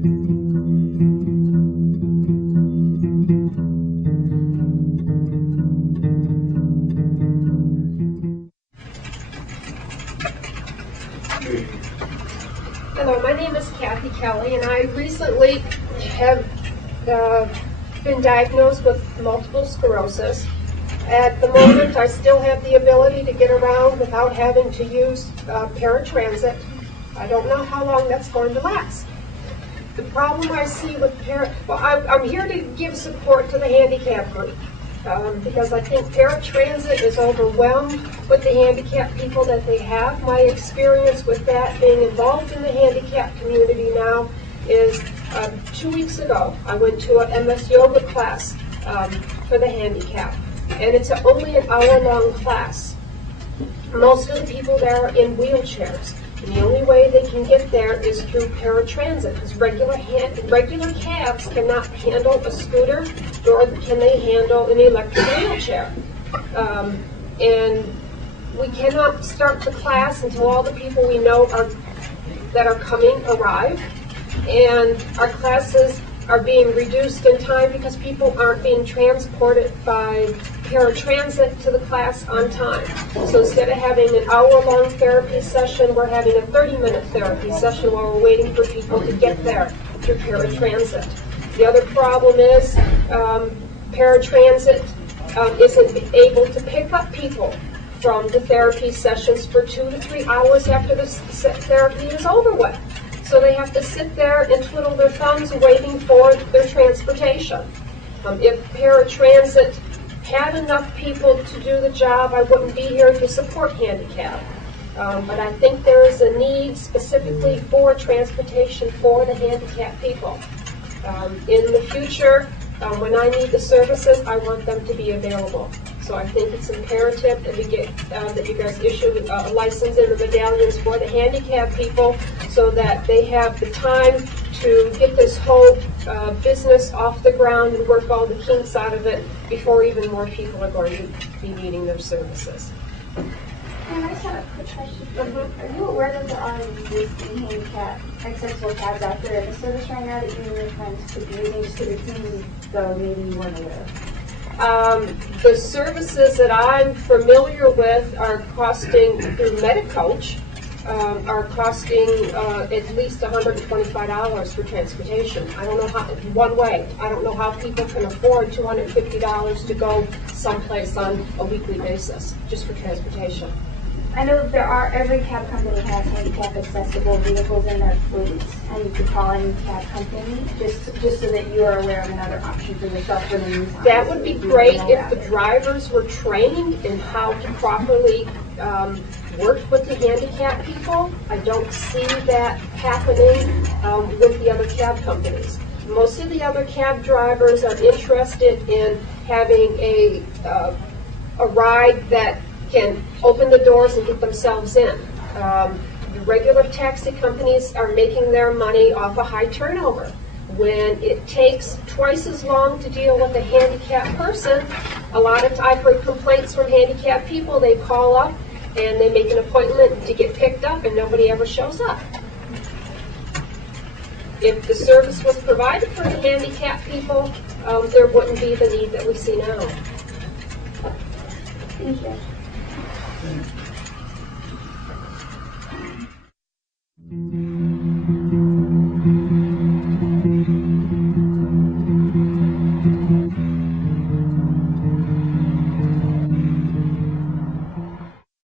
Hello, my name is Cathy Kelly, and I recently have been diagnosed with multiple sclerosis. At the moment, I still have the ability to get around without having to use paratransit. I don't know how long that's going to last. The problem I see with I'm here to give support to the handicap group because I think paratransit is overwhelmed with the handicapped people that they have. My experience with that, being involved in the handicap community now, is 2 weeks ago I went to an MS yoga class for the handicap, and it's only an hour-long class. Most of the people there are in wheelchairs, and the only way they can get there is through paratransit, because regular cabs cannot handle a scooter, nor can they handle an electric wheelchair. And we cannot start the class until all the people we know that are coming arrive, and our classes are being reduced in time because people aren't being transported by paratransit to the class on time. So instead of having an hour-long therapy session, we're having a 30-minute therapy session while we're waiting for people to get there through paratransit. The other problem is paratransit isn't able to pick up people from the therapy sessions for 2 to 3 hours after the therapy is over with. So they have to sit there and twiddle their thumbs waiting for their transportation. If paratransit had enough people to do the job, I wouldn't be here to support handicap. But I think there is a need specifically for transportation for the handicapped people. In the future, when I need the services, I want them to be available. So I think it's imperative that we get that you guys issue a license and the medallions for the handicapped people, so that they have the time to get this whole business off the ground and work all the kinks out of it before even more people are going to be needing their services. And I just have a quick question. Are you aware that there are existing handicap accessible cabs out there in the service right now that you and your friends could be using, just because it seems though maybe you weren't aware of? The services that I'm familiar with are costing, through MediCoach, are costing at least $125 for transportation. I don't know how, one way. I don't know how people can afford $250 to go someplace on a weekly basis just for transportation. I know that every cab company has handicap accessible vehicles in their fleets, and you could call any cab company just so that you are aware of another option for yourself for the meantime. That would be great if the drivers were trained in how to properly work with the handicapped people. I don't see that happening with the other cab companies. Most of the other cab drivers are interested in having a ride that can open the doors and get themselves in. The regular taxi companies are making their money off a high turnover. When it takes twice as long to deal with a handicapped person, a lot of I've heard complaints from handicapped people. They call up and they make an appointment to get picked up, and nobody ever shows up. If the service was provided for the handicapped people, there wouldn't be the need that we see now. Thank you.